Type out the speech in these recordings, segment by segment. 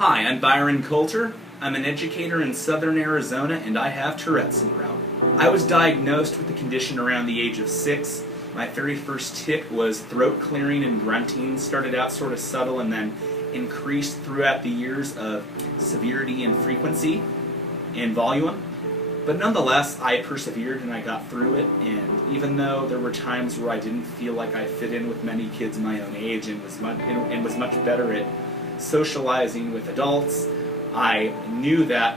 Hi, I'm Byron Coulter. I'm an educator in southern Arizona and I have Tourette syndrome. I was diagnosed with the condition around the age of 6. My very first tic was throat clearing and grunting. Started out sort of subtle and then increased throughout the years of severity and frequency and volume. But nonetheless, I persevered and I got through it, and even though there were times where I didn't feel like I fit in with many kids my own age and was much better at socializing with adults, I knew that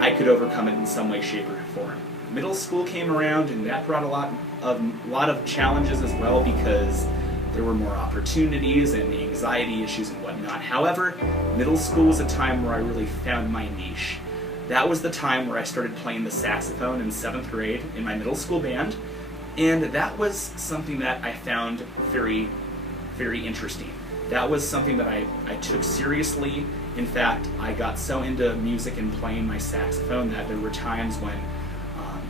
I could overcome it in some way, shape, or form. Middle school came around and that brought a lot of challenges as well, because there were more opportunities and anxiety issues and whatnot. However, middle school was a time where I really found my niche. That was the time where I started playing the saxophone in 7th grade in my middle school band, and that was something that I found very, very interesting. That was something that I took seriously. In fact, I got so into music and playing my saxophone that there were times when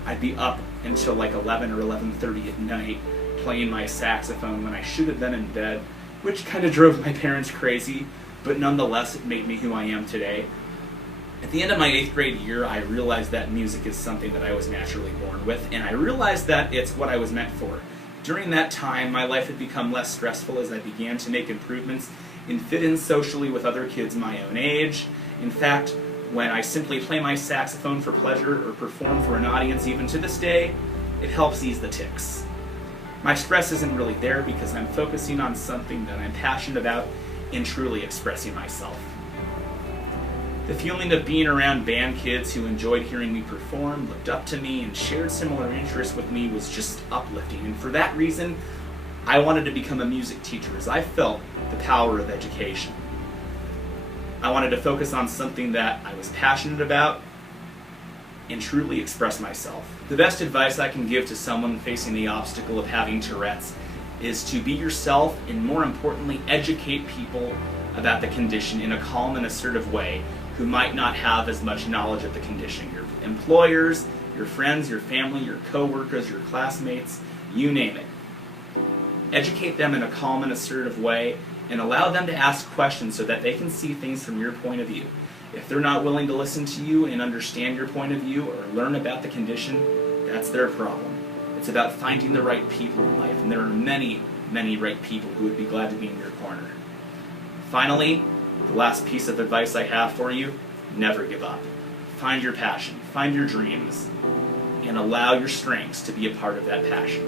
I'd be up until like 11 or 11:30 at night playing my saxophone when I should have been in bed, which kind of drove my parents crazy, but nonetheless it made me who I am today. At the end of my 8th grade year, I realized that music is something that I was naturally born with, and I realized that it's what I was meant for. During that time, my life had become less stressful as I began to make improvements and fit in socially with other kids my own age. In fact, when I simply play my saxophone for pleasure or perform for an audience, even to this day, it helps ease the tics. My stress isn't really there because I'm focusing on something that I'm passionate about and truly expressing myself. The feeling of being around band kids who enjoyed hearing me perform, looked up to me, and shared similar interests with me was just uplifting. And for that reason, I wanted to become a music teacher, as I felt the power of education. I wanted to focus on something that I was passionate about and truly express myself. The best advice I can give to someone facing the obstacle of having Tourette's is to be yourself and, more importantly, educate people about the condition in a calm and assertive way who might not have as much knowledge of the condition. Your employers, your friends, your family, your co-workers, your classmates, you name it. Educate them in a calm and assertive way and allow them to ask questions so that they can see things from your point of view. If they're not willing to listen to you and understand your point of view or learn about the condition, that's their problem. It's about finding the right people in life, and there are many, many right people who would be glad to be in your corner. Finally, the last piece of advice I have for you: never give up. Find your passion, find your dreams, and allow your strengths to be a part of that passion.